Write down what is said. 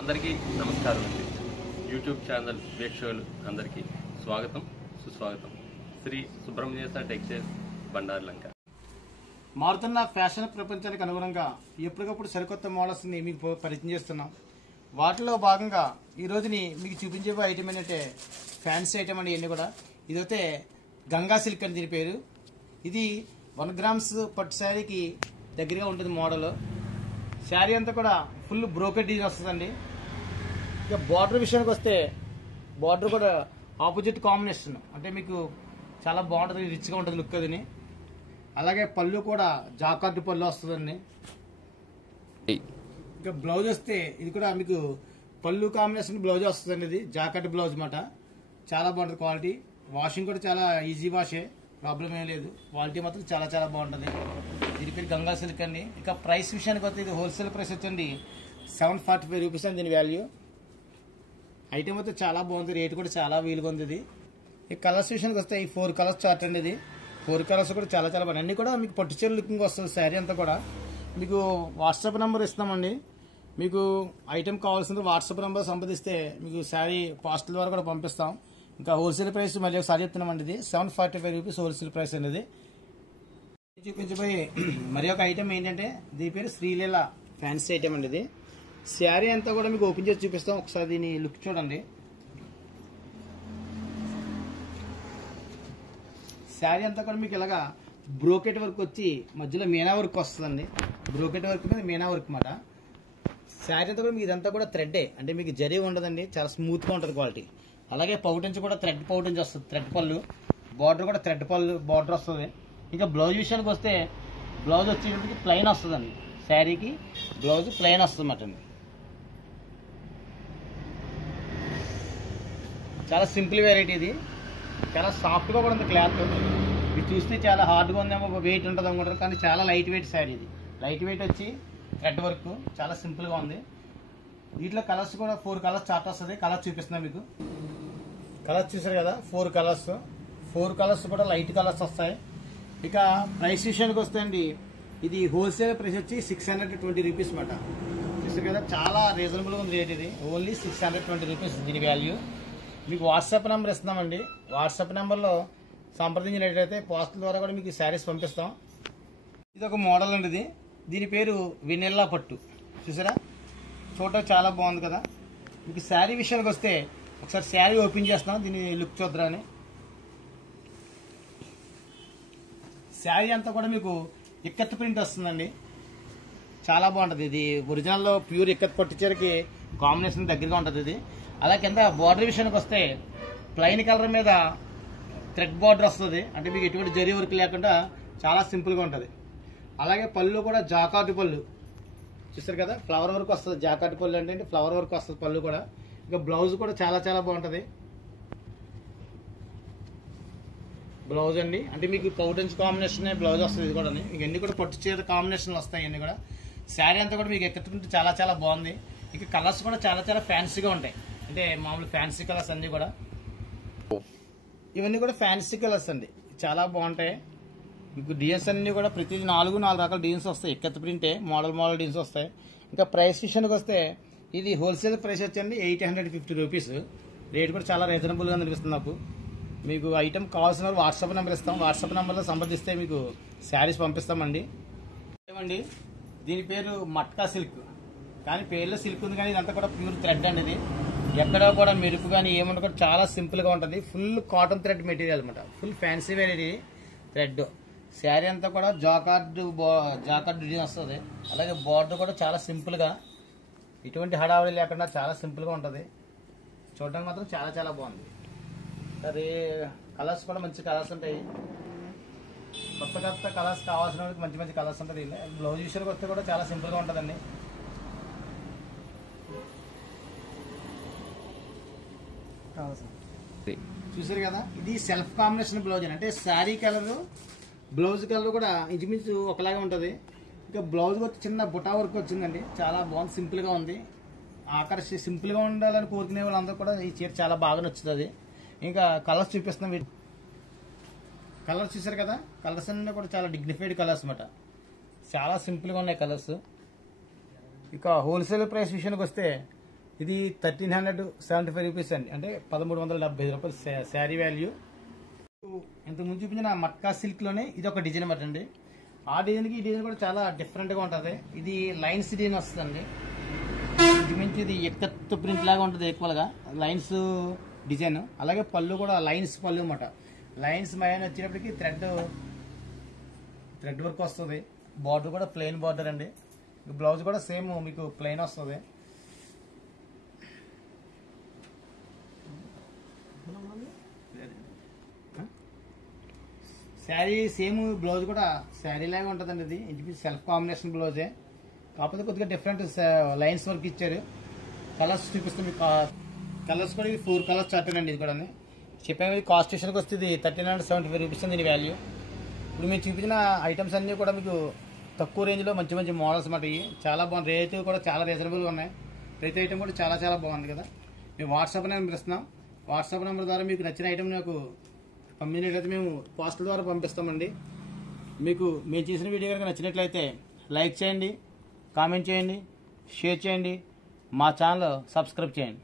అందరికీ నమస్కారం అండి. యూట్యూబ్ ఛానల్ వీక్షకులు అందరికీ స్వాగతం సుస్వాగతం. శ్రీ సుబ్రహ్మణ్యేశ్వర టెక్స్టైల్స్ బండారులంక. మారుతున్న ఫ్యాషన్ ప్రపంచానికి అనుగుణంగా ఎప్పటికప్పుడు సరికొత్త మోడల్స్ని మీకు పరిచయం చేస్తున్నాం. వాటిలో భాగంగా ఈ రోజుని మీకు చూపించే ఐటమ్ ఏంటంటే ఫ్యాన్సీ ఐటమ్ అండి. ఇవన్నీ కూడా ఇదైతే గంగా సిల్క్ అని దీని పేరు. ఇది 1 గ్రామ్స్ పట్టు శారీకి దగ్గరగా ఉంటుంది మోడల్. శారీ అంతా కూడా ఫుల్ బ్రోకెట్ డిజైన్ వస్తుందండి. ఇక బార్డర్ విషయానికి వస్తే బార్డర్ కూడా ఆపోజిట్ కాంబినేషన్, అంటే మీకు చాలా బాగుంటుంది, రిచ్గా ఉంటుంది లుక్ అదిని. అలాగే పళ్ళు కూడా జాకార్డ్ పళ్ళు వస్తుందండి. ఇక బ్లౌజ్ వస్తే ఇది కూడా మీకు పళ్ళు కాంబినేషన్ బ్లౌజ్ వస్తుందండి. ఇది జాకార్డ్ బ్లౌజ్ అన్నమాట. చాలా బాగుంటుంది క్వాలిటీ. వాషింగ్ కూడా చాలా ఈజీ వాషే, ప్రాబ్లం ఏం లేదు. క్వాలిటీ మాత్రం చాలా చాలా బాగుంటుంది. దీని పేరు గంగా సిల్క్ అండి. ఇక ప్రైస్ విషయానికి వస్తే ఇది హోల్సేల్ ప్రైస్ వచ్చండి 745 రూపీస్ అండి దీని వాల్యూ. ఐటమ్ అయితే చాలా బాగుంది, రేట్ కూడా చాలా వీలుగా ఉంది. ఇది ఈ కలర్స్ విషయానికి వస్తే ఈ 4 కలర్స్ చార్ట్ అండి. ఇది 4 కలర్స్ కూడా చాలా చాలా బాగుంది. అన్ని కూడా మీకు పట్టు చీర లుకింగ్ వస్తుంది. శారీ అంతా కూడా మీకు వాట్సాప్ నెంబర్ ఇస్తామండి. మీకు ఐటమ్ కావాల్సింది వాట్సాప్ నెంబర్ సంప్రదిస్తే మీకు శారీ పాస్టల్ ద్వారా కూడా పంపిస్తాం. ఇంకా హోల్సేల్ ప్రైస్ మళ్ళీ ఒకసారి చెప్తున్నామండి. ఇది 745 రూపీస్ హోల్సేల్ ప్రైస్ అనేది. చూపించబోయే మరి ఒక ఐటమ్ ఏంటంటే దీని పేరు శ్రీలీల ఫ్యాన్సీ ఐటమ్ అండి. ఇది శారీ అంతా కూడా మీకు ఓపెన్ చేసి చూపిస్తాం. ఒకసారి దీని లుక్ చూడండి. శారీ అంతా కూడా మీకు ఇలాగా బ్రోకెట్ వర్క్ వచ్చి మధ్యలో మీనా వర్క్ వస్తుందండి. బ్రోకెట్ వర్క్ మీద మీనా వర్క్ అన్నమాట. శారీ అంతా కూడా మీకు ఇదంతా కూడా థ్రెడ్డే, అంటే మీకు జరీ ఉండదండి, చాలా స్మూత్గా ఉంటుంది క్వాలిటీ. అలాగే పౌటెన్స్ కూడా థ్రెడ్ పౌటెన్స్ వస్తుంది, థ్రెడ్ పళ్ళు. బార్డర్ కూడా థ్రెడ్ పళ్ళు బార్డర్ వస్తుంది. ఇంకా బ్లౌజ్ విషయానికి వస్తే బ్లౌజ్ వచ్చేటప్పటికి ప్లెయిన్ వస్తుందండి. శారీకి బ్లౌజ్ ప్లెయిన్ వస్తుంది అన్నమాట అండి. చాలా సింపుల్ వెరైటీ. ఇది చాలా సాఫ్ట్గా కూడా ఉంది క్లాత్. ఇది చూస్తే చాలా హార్డ్గా ఉందేమో, వెయిట్ ఉంటుంది అనుకుంటారు, కానీ చాలా లైట్ వెయిట్ శారీ. ఇది లైట్ వెయిట్ వచ్చి థ్రెడ్ వర్క్ చాలా సింపుల్గా ఉంది. వీటిలో కలర్స్ కూడా 4 కలర్స్ చార్ట్ వస్తుంది. కలర్స్ చూపిస్తున్నా మీకు. కలర్స్ చూసారు కదా, 4 కలర్స్. 4 కలర్స్ కూడా లైట్ కలర్స్ వస్తాయి. ఇక ప్రైస్ విషయానికి వస్తే అండి ఇది హోల్సేల్ ప్రైస్ వచ్చి 620 రూపీస్ అన్నమాట. చూసారు కదా, చాలా రీజనబుల్గా ఉంది రేట్. ఇది ఓన్లీ 620 రూపీస్ దీని వాల్యూ. మీకు వాట్సాప్ నెంబర్ ఇస్తున్నామండి. వాట్సాప్ నెంబర్లో సంప్రదించినట్లయితే పోస్టల్ ద్వారా కూడా మీకు శారీస్ పంపిస్తాం. ఇది ఒక మోడల్ అండి. ఇది దీని పేరు వెనిల్లా పట్టు. చూసారా, చూడటం చాలా బాగుంది కదా. మీకు శారీ విషయానికి వస్తే ఒకసారి శారీ ఓపెన్ చేస్తాం, దీని లుక్ చూద్దరా అని. శారీ అంతా కూడా మీకు ఇక్కత్ ప్రింట్ వస్తుందండి, చాలా బాగుంటుంది. ఇది ఒరిజినల్లో ప్యూర్ ఇక్కత్ పట్టు చీరకి కాంబినేషన్ దగ్గరగా ఉంటుంది ఇది. అలా కింద బార్డర్ విషయానికి వస్తే ప్లెయిన్ కలర్ మీద థ్రెడ్ బార్డర్ వస్తుంది, అంటే మీకు ఎటువంటి జరీ వర్క్ లేకుండా చాలా సింపుల్గా ఉంటుంది. అలాగే పళ్ళు కూడా జాకార్డ్ పళ్ళు. చూస్తారు కదా, ఫ్లవర్ వర్క్ వస్తుంది. జాకార్డ్ పళ్ళు అంటే ఫ్లవర్ వర్క్ వస్తుంది పళ్ళు కూడా. ఇంకా బ్లౌజ్ కూడా చాలా చాలా బాగుంటుంది. బ్లౌజ్ అండి, అంటే మీకు పౌటెన్స్ కాంబినేషన్ బ్లౌజ్ వస్తుంది. ఇది కూడా ఇవన్నీ కూడా పట్టు చీర కాంబినేషన్లు వస్తాయి. ఇవన్నీ కూడా శారీ అంతా కూడా మీకు ఎక్కడుంటే చాలా చాలా బాగుంది. ఇక కలర్స్ కూడా చాలా చాలా ఫ్యాన్సీగా ఉంటాయి, అంటే మామూలు ఫ్యాన్సీ కలర్స్ అన్నీ కూడా. ఇవన్నీ కూడా ఫ్యాన్సీ కలర్స్ అండి, చాలా బాగుంటాయి. మీకు డిజైన్స్ అన్నీ కూడా ప్రతి 4 రకాల డిజైన్స్ వస్తాయి. ఎక్కత్ ప్రింటే మోడల్ డిజైన్స్ వస్తాయి. ఇంకా ప్రైస్ విషయానికి వస్తే ఇది హోల్సేల్ ప్రైస్ వచ్చండి 850 రూపీస్. రేట్ కూడా చాలా రీజనబుల్గా అనిపిస్తుంది నాకు. మీకు ఐటమ్ కావాల్సిన వాట్సాప్ నెంబర్ ఇస్తాం. వాట్సాప్ నెంబర్లో సంప్రదిస్తే మీకు శారీస్ పంపిస్తామండి. ఏమండి, దీని పేరు మట్కా సిల్క్, కానీ పేర్లో సిల్క్ ఉంది, కానీ ఇదంతా కూడా ప్యూర్ థ్రెడ్ అండి. ఇది ఎక్కడ కూడా మెరుపు కానీ ఏమన్నా కూడా చాలా సింపుల్గా ఉంటుంది. ఫుల్ కాటన్ థ్రెడ్ మెటీరియల్ అనమాట. Full fancy variety thread. Sari అంతా కూడా జాకార్డ్ డిజైన్ వస్తుంది. అలాగే బార్డర్ కూడా చాలా సింపుల్గా, ఎటువంటి హడావడి లేకుండా చాలా సింపుల్గా ఉంటుంది. చూడడానికి మాత్రం చాలా చాలా బాగుంది. అది కలర్స్ కూడా మంచి కలర్స్ ఉంటాయి. కొత్త కలర్స్ కావాల్సిన వాళ్ళకి మంచి మంచి కలర్స్ ఉంటుంది. బ్లౌజ్ విషయానికి వస్తే కూడా చాలా సింపుల్గా ఉంటుందండి. చూసారు కదా, ఇది సెల్ఫ్ కాంబినేషన్ బ్లౌజ్ అంటే శారీ కలర్ బ్లౌజ్ కలర్ కూడా ఇంచుమించు ఒకలాగే ఉంటుంది. ఇంకా బ్లౌజ్ వచ్చి చిన్న బుటా వర్క్ వచ్చిందండి, చాలా బాగుంది, సింపుల్గా ఉంది. ఆకర్షి సింపుల్గా ఉండాలని కోరుకునే వాళ్ళందరూ కూడా ఈ చీర చాలా బాగా నచ్చుతుంది. ఇంకా కలర్స్ చూపిస్తున్నాం. కలర్స్ చూసారు కదా, కలర్స్ అన్నీ కూడా చాలా డిగ్నిఫైడ్ కలర్స్ అన్నమాట. చాలా సింపుల్గా ఉన్నాయి కలర్స్. ఇక హోల్సేల్ ప్రైస్ విషయానికి వస్తే ఇది 1375 రూపీస్ అండి, అంటే 1375 రూపాయలు శారీ వాల్యూ. ఇంత ముందు చూపించిన మట్కా సిల్క్ లోనే ఇది ఒక డిజైన్ అన్నమాట అండి. ఆ డిజైన్ కి ఈ డిజైన్ కూడా చాలా డిఫరెంట్ గా ఉంటది. ఇది లైన్స్ డిజైన్ వస్తుందండి. ఇంచుమించు ఇది ఎక్కత్తు ప్రింట్ లాగా ఉంటుంది, ఈక్వల్ గా లైన్స్ డిజైన్. అలాగే పళ్ళు కూడా లైన్స్ పళ్ళు అన్నమాట. లైన్స్ మైన వచ్చేటప్పటికి థ్రెడ్ వర్క్ వస్తుంది. బార్డర్ కూడా ప్లెయిన్ బార్డర్ అండి. బ్లౌజ్ కూడా సేమ్ మీకు ప్లెయిన్ వస్తుంది. శారీ సేమ్ బ్లౌజ్ కూడా శారీ లాగా ఉంటుందండి. ఇది ఇంచుమించు సెల్ఫ్ కాంబినేషన్ బ్లౌజే, కాకపోతే కొద్దిగా డిఫరెంట్ లైన్స్ వర్క్ ఇచ్చారు. కలర్స్ చూపిస్తే మీకు కలర్స్ కూడా ఇది 4 కలర్స్ చార్ట్ అండి. ఇది కూడా చెప్పాము. కాస్ట్ స్టేషన్కి వస్తే ఇది 1375 రూపీస్ దీని వాల్యూ. ఇప్పుడు మీరు చూపించిన ఐటమ్స్ అన్నీ కూడా మీకు తక్కువ రేంజ్లో మంచి మంచి మోడల్స్ అన్నమాట. ఇవి చాలా బాగుంది. రేటు కూడా చాలా రీజనబుల్గా ఉన్నాయి. ప్రతి ఐటమ్ కూడా చాలా చాలా బాగుంది కదా. మేము వాట్సాప్ నెంబర్ ఇస్తున్నాం. వాట్సాప్ నెంబర్ ద్వారా మీకు నచ్చిన ఐటమ్ నాకు పంపినట్లయితే మేము పోస్టల్ ద్వారా పంపిస్తామండి. మీకు మేము చేసిన వీడియో కనుక నచ్చినట్లయితే లైక్ చేయండి, కామెంట్ చేయండి, షేర్ చేయండి, మా ఛానల్ సబ్స్క్రైబ్ చేయండి.